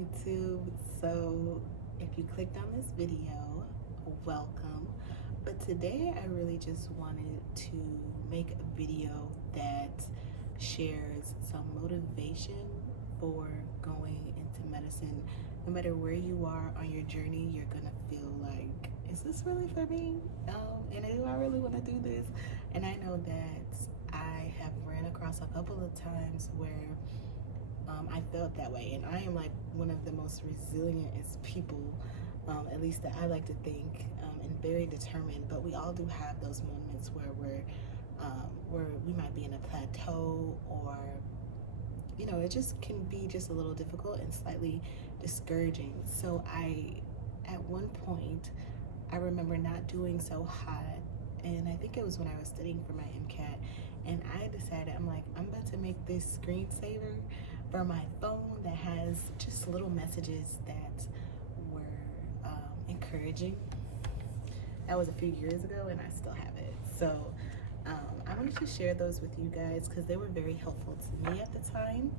YouTube. So if you clicked on this video, welcome. But today I really just wanted to make a video that shares some motivation for going into medicine. No matter where you are on your journey, you're gonna feel like, is this really for me? And do I really want to do this? And I know that I have ran across a couple of times where I felt that way, and I am like one of the most resilient people, at least that I like to think, and very determined. But we all do have those moments where we might be in a plateau, or it just can be just a little difficult and slightly discouraging. So at one point, I remember not doing so hot, and I think it was when I was studying for my MCAT, and I decided, I'm like, I'm about to make this screensaver for my phone that has just little messages that were encouraging. That was a few years ago, and I still have it. So I wanted to share those with you guys because they were very helpful to me at the time,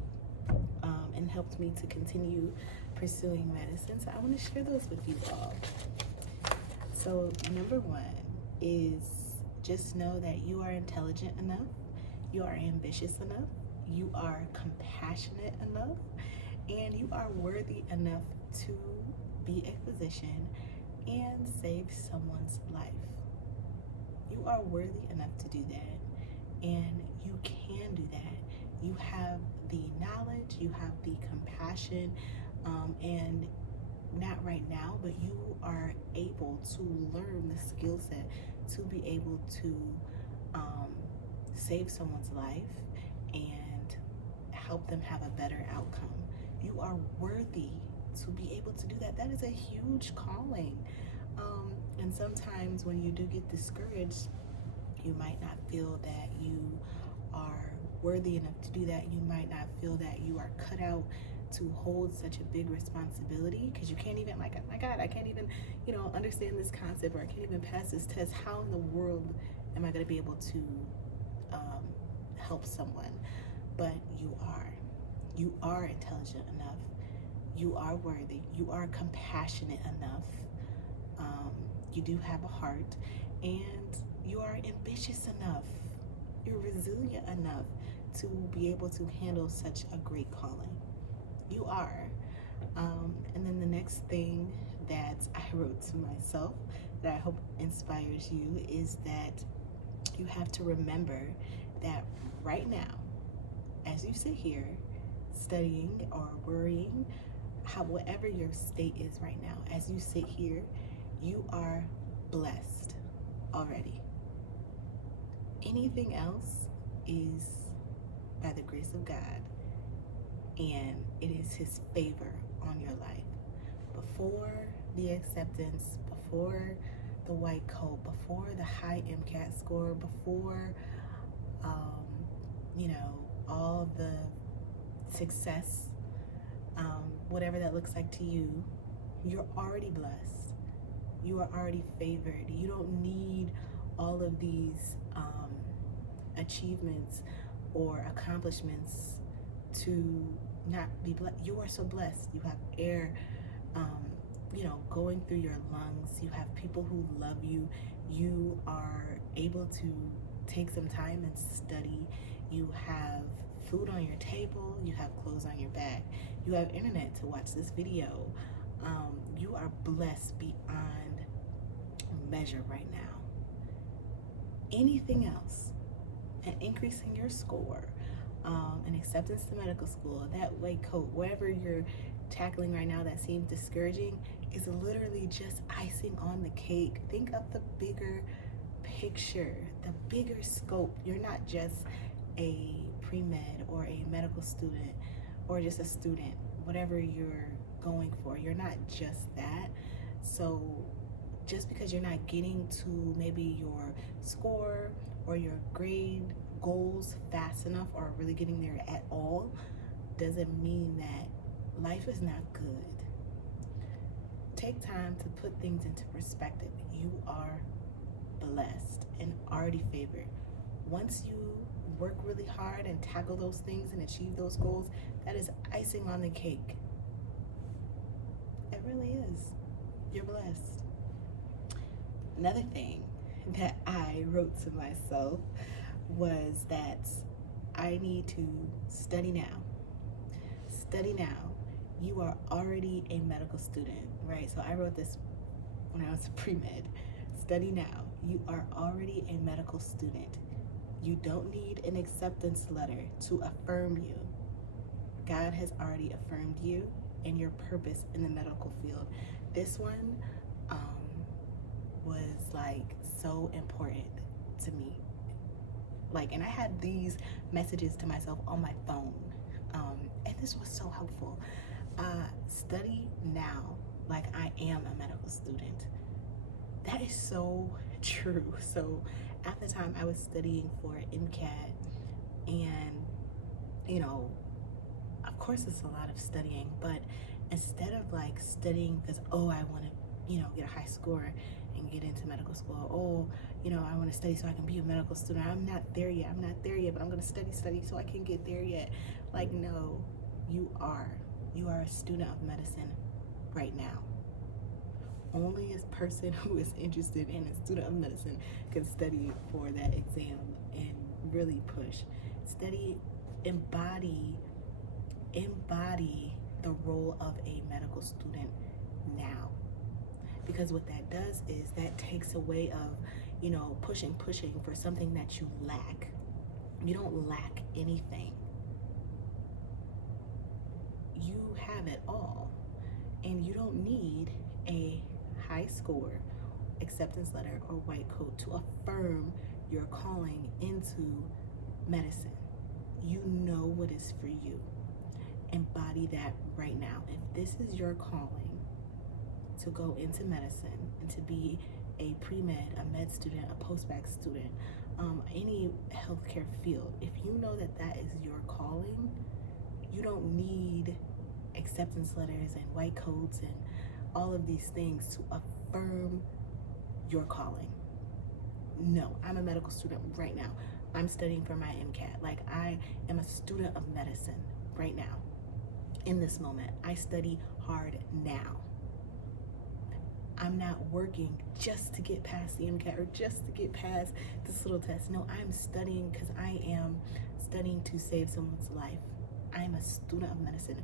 and helped me to continue pursuing medicine. So I want to share those with you all. So number one is, just know that you are intelligent enough, you are ambitious enough, you are compassionate enough, and you are worthy enough to be a physician and save someone's life. You are worthy enough to do that, and you can do that. You have the knowledge, you have the compassion, and not right now, but you are able to learn the skill set to be able to save someone's life and help them have a better outcome. You are worthy to be able to do that. That is a huge calling. And sometimes when you do get discouraged, you might not feel that you are worthy enough to do that. You might not feel that you are cut out to hold such a big responsibility, because you can't even, like, oh my God, I can't even, understand this concept, or I can't even pass this test. How in the world am I going to be able to help someone? But you are intelligent enough. You are worthy. You are compassionate enough. You do have a heart, and you are ambitious enough. You're resilient enough to be able to handle such a great calling. You are. And then the next thing that I wrote to myself that I hope inspires you is that you have to remember that right now, as you sit here studying or worrying, whatever your state is right now, as you sit here, you are blessed already. Anything else is by the grace of God, and it is His favor on your life. Before the acceptance, before the white coat, before the high MCAT score, before all the success, whatever that looks like to you, you're already blessed. You are already favored. You don't need all of these achievements or accomplishments to not be blessed. You are so blessed. You have air going through your lungs. You have people who love you. You are able to take some time and study. You have food on your table. You have clothes on your back. You have internet to watch this video. You are blessed beyond measure right now. Anything else, an increase in your score, an acceptance to medical school, that white coat, wherever you're tackling right now that seems discouraging, is literally just icing on the cake. Think of the bigger picture, the bigger scope. You're not just a pre-med or a medical student or just a student, whatever you're going for. You're not just that. So just because you're not getting to maybe your score or your grade goals fast enough, or really getting there at all, doesn't mean that life is not good. Take time to put things into perspective. You are blessed and already favored. Once you work really hard and tackle those things and achieve those goals, that is icing on the cake. really is. You're blessed. Another thing that I wrote to myself was that I need to study now. Study now. You are already a medical student, right? So I wrote this when I was pre-med. Study now. You are already a medical student. You don't need an acceptance letter to affirm you. God has already affirmed you and your purpose in the medical field. This one was like so important to me. Like, and I had these messages to myself on my phone, and this was so helpful. Study now like I am a medical student. That is so true. So at the time I was studying for MCAT, and you know, of course it's a lot of studying, but instead of like studying because, oh, I want to, get a high score and get into medical school, oh, I want to study so I can be a medical student. I'm not there yet, but I'm going to study so I can get there yet. Like, no, you are a student of medicine right now. Only a person who is interested in a student of medicine can study for that exam and really push. Study, embody the role of a medical student now. Because what that does is that takes away of, pushing for something that you lack. You don't lack anything. You have it all. And you don't need a high score, acceptance letter, or white coat to affirm your calling into medicine. You know what is for you. Embody that right now. If this is your calling to go into medicine and to be a pre-med, a med student, a post-bac student, any healthcare field, if you know that that is your calling, you don't need acceptance letters and white coats and all of these things to affirm your calling. No, I'm a medical student right now. I'm studying for my MCAT. Like, I am a student of medicine right now. In this moment, I study hard now. I'm not working just to get past the MCAT or just to get past this little test. No, I'm studying because I am studying to save someone's life. I am a student of medicine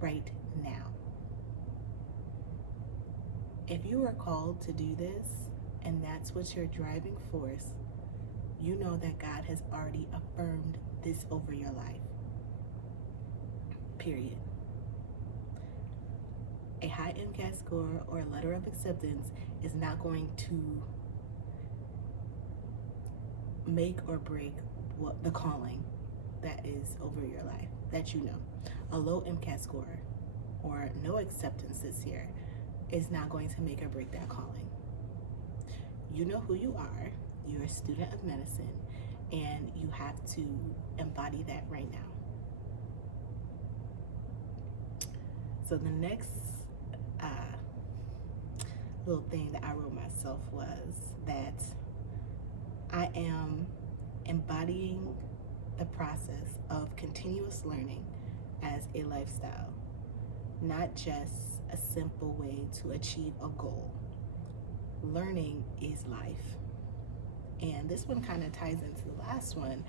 right now. If you are called to do this and that's what your driving force, you know that God has already affirmed this over your life. Period. A high MCAT score or a letter of acceptance is not going to make or break what the calling that is over your life, that you know. A low MCAT score or no acceptance this year is not going to make or break that calling. You know who you are. You're a student of medicine, and you have to embody that right now. So the next little thing that I wrote myself was that I am embodying the process of continuous learning as a lifestyle, not just a simple way to achieve a goal. Learning is life. And this one kind of ties into the last one.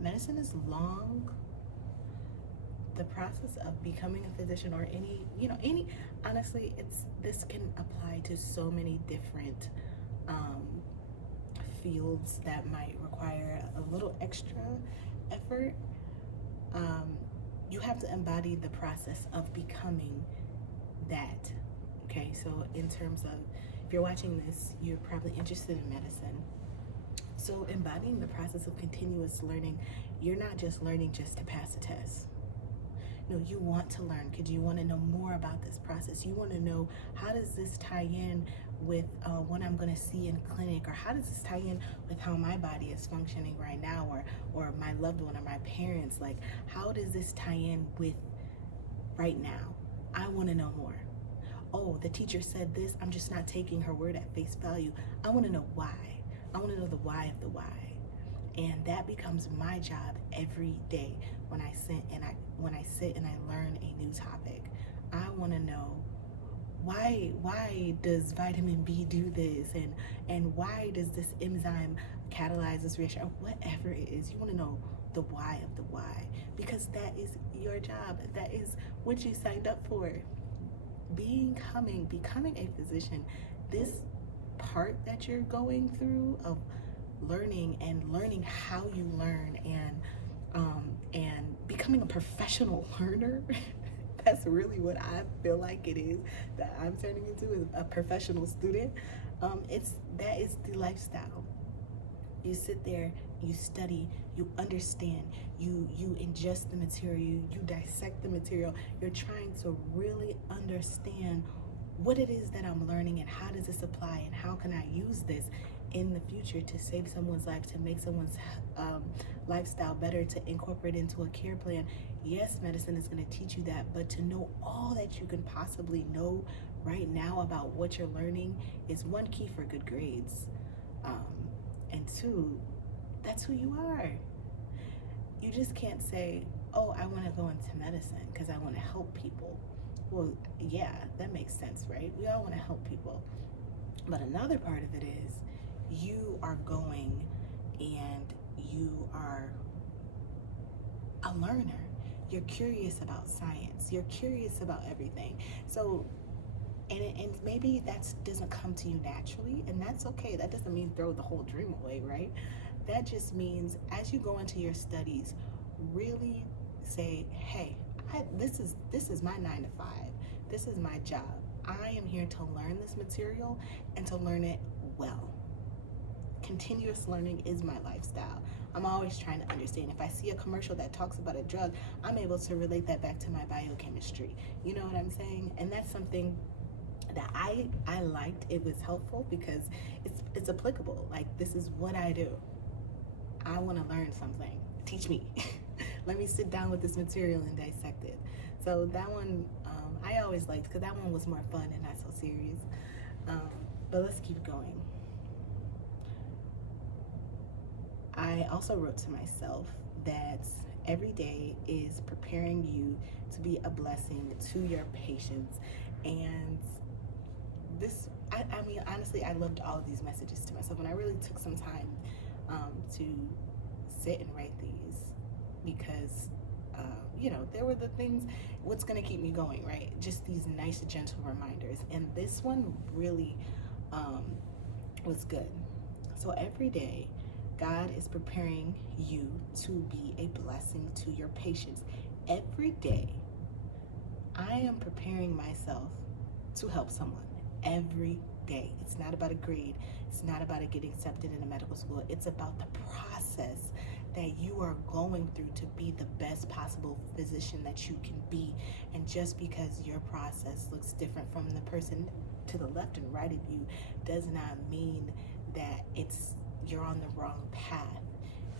Medicine is long. The process of becoming a physician or any, honestly, this can apply to so many different fields that might require a little extra effort. You have to embody the process of becoming that. Okay, so in terms of, if you're watching this, you're probably interested in medicine. So embodying the process of continuous learning, you're not just learning just to pass a test. No, you want to learn because you want to know more about this process. You want to know, how does this tie in with what I'm going to see in clinic, or how does this tie in with how my body is functioning right now, or my loved one or my parents? Like, how does this tie in with right now? I want to know more. Oh, the teacher said this. I'm just not taking her word at face value. I want to know why. I want to know the why of the why. And that becomes my job every day when I sit and I learn a new topic. I want to know why does vitamin B do this, and why does this enzyme catalyze this reaction, or whatever it is. You want to know the why of the why, because that is your job. That is what you signed up for. Becoming a physician, this part that you're going through of learning how you learn, and becoming a professional learner. That's really what I feel like it is that I'm turning into, is a professional student. That is the lifestyle. You sit there, you study, you understand, you ingest the material, you dissect the material. You're trying to really understand what it is that I'm learning, and how does this apply, and how can I use this in the future to save someone's life, to make someone's lifestyle better, to incorporate into a care plan. Yes, medicine is going to teach you that, but to know all that you can possibly know right now about what you're learning is one, key for good grades, and two, that's who you are. You just can't say, oh, I want to go into medicine because I want to help people. Well, yeah, that makes sense, right? We all want to help people. But another part of it is, you are going and you are a learner. You're curious about science. You're curious about everything. So, and maybe that doesn't come to you naturally, and that's okay. That doesn't mean throw the whole dream away, right? That just means, as you go into your studies, really say, hey, this is my 9 to 5. This is my job. I am here to learn this material and to learn it well. Continuous learning is my lifestyle. I'm always trying to understand. If I see a commercial that talks about a drug, I'm able to relate that back to my biochemistry. You know what I'm saying? And that's something that I liked. It was helpful because it's applicable. Like, this is what I do. I want to learn something. Teach me. Let me sit down with this material and dissect it. So that one I always liked, because that one was more fun and not so serious. But let's keep going. I also wrote to myself that every day is preparing you to be a blessing to your patients. And this, I mean, honestly, I loved all of these messages to myself, and I really took some time to sit and write these, because there were the things, what's going to keep me going, right? Just these nice, gentle reminders. And this one really was good. So every day, God is preparing you to be a blessing to your patients. Every day, I am preparing myself to help someone. Every day. It's not about a grade. It's not about it getting accepted in a medical school. It's about the process that you are going through to be the best possible physician that you can be. And just because your process looks different from the person to the left and right of you does not mean that you're on the wrong path.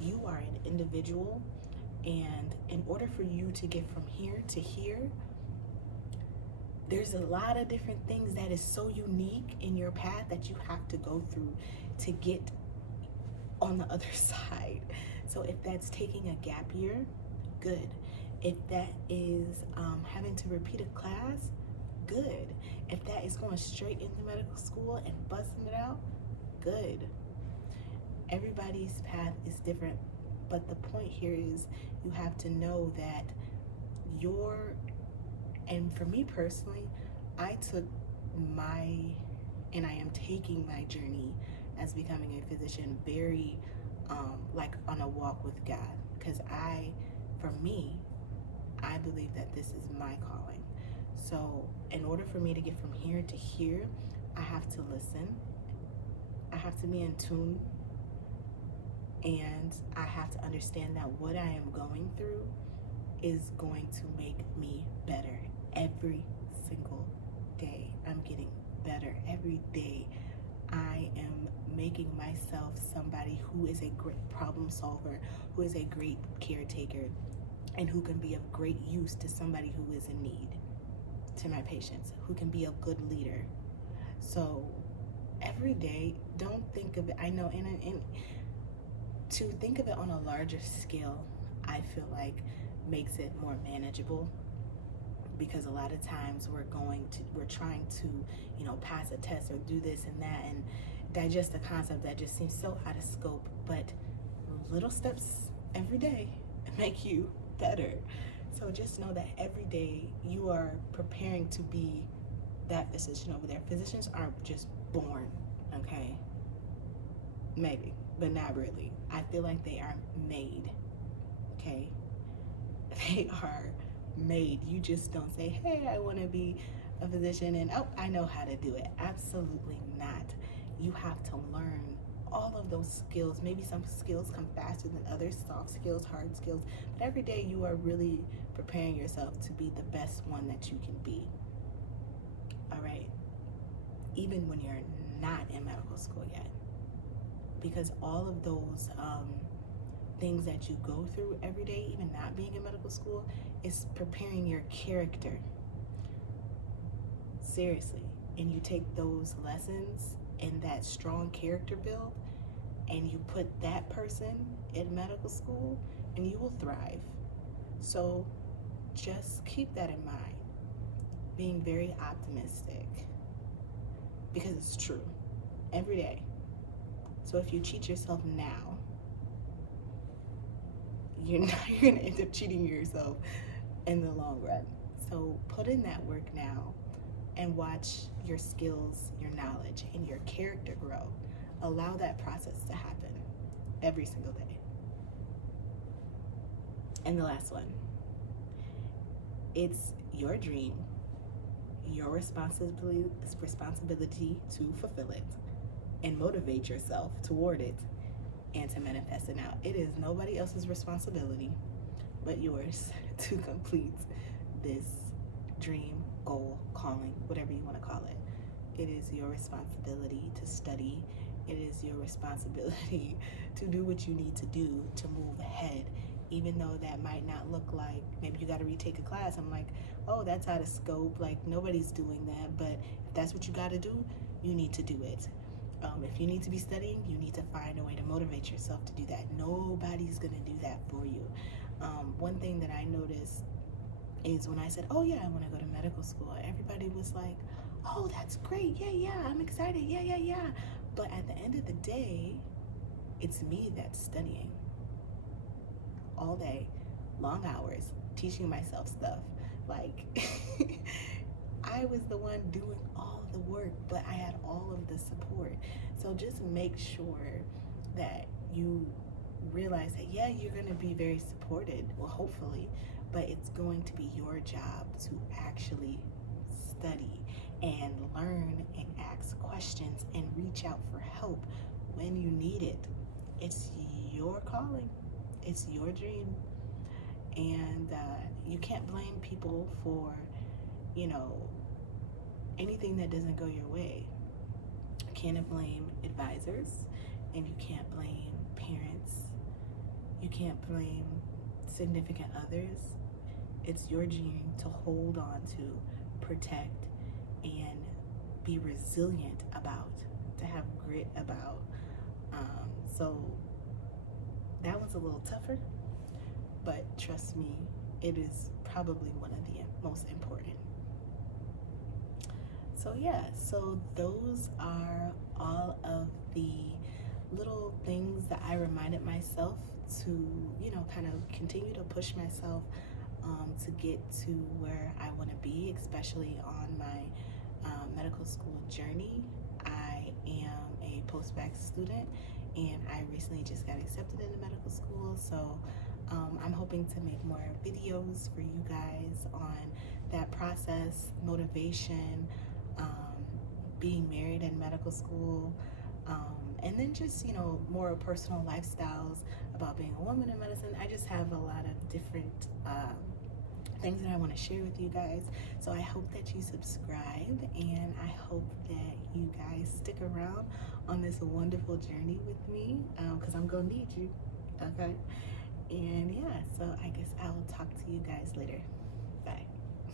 You are an individual, and in order for you to get from here to here, there's a lot of different things that is so unique in your path that you have to go through to get on the other side. So if that's taking a gap year, good. If that is having to repeat a class, good. If that is going straight into medical school and busting it out, good. Everybody's path is different, but the point here is, you have to know that and for me personally, I am taking my journey as becoming a physician very like on a walk with God, because for me, I believe that this is my calling. So in order for me to get from here to here, I have to listen, I have to be in tune, and I have to understand that what I am going through is going to make me better. Every single day, I'm getting better. Every day, I am making myself somebody who is a great problem solver, who is a great caretaker, and who can be of great use to somebody who is in need, to my patients, who can be a good leader. So every day, don't think of it, I know, and to think of it on a larger scale, I feel like makes it more manageable, because a lot of times we're trying to, pass a test or do this and that and digest a concept that just seems so out of scope. But little steps every day make you better. So just know that every day you are preparing to be that physician over there. Physicians aren't just born, okay? Maybe, but not really. I feel like they are made, okay? They are made. You just don't say, hey, I want to be a physician and oh, I know how to do it. Absolutely not. You have to learn all of those skills. Maybe some skills come faster than others, soft skills, hard skills, but every day you are really preparing yourself to be the best one that you can be. All right? Even when you're not in medical school yet. Because all of those things that you go through every day, even not being in medical school, is preparing your character. Seriously. And you take those lessons and that strong character build and you put that person in medical school and you will thrive. So just keep that in mind. Being very optimistic, because it's true every day. So if you cheat yourself now, you're going to end up cheating yourself in the long run. So put in that work now and watch your skills, your knowledge, and your character grow. Allow that process to happen every single day. And the last one, it's your dream, your responsibility to fulfill it and motivate yourself toward it and to manifest it out. It is nobody else's responsibility but yours to complete this dream, goal, calling, whatever you want to call it. It is your responsibility to study. It is your responsibility to do what you need to do to move ahead, even though that might not look like, maybe you got to retake a class. I'm like, oh, that's out of scope. Like, nobody's doing that. But if that's what you got to do, you need to do it. If you need to be studying, you need to find a way to motivate yourself to do that. Nobody's going to do that for you. One thing that I noticed is when I said, oh yeah, I want to go to medical school, everybody was like, oh, that's great. Yeah, I'm excited. Yeah. But at the end of the day, it's me that's studying all day, long hours, teaching myself stuff. Like, I was the one doing all of the work, but I had all of the support. So just make sure that you realize that, yeah, you're going to be very supported, well, hopefully, but it's going to be your job to actually study and learn and ask questions and reach out for help when you need it. It's your calling. It's your dream. And you can't blame people for, anything that doesn't go your way. You can't blame advisors, and you can't blame parents. You can't blame significant others. It's your dream to hold on to, protect, and be resilient about, to have grit about. So that was a little tougher, but trust me, it is probably one of the most important. So yeah, so those are all of the little things that I reminded myself to, kind of continue to push myself to get to where I want to be, especially on my medical school journey. I am a post-bac student, and I recently just got accepted into medical school, so I'm hoping to make more videos for you guys on that process, motivation, being married in medical school, and then just, more personal lifestyles about being a woman in medicine. I just have a lot of different things that I want to share with you guys. So I hope that you subscribe, and I hope that you guys stick around on this wonderful journey with me, because I'm going to need you, okay? And yeah, so I guess I'll talk to you guys later.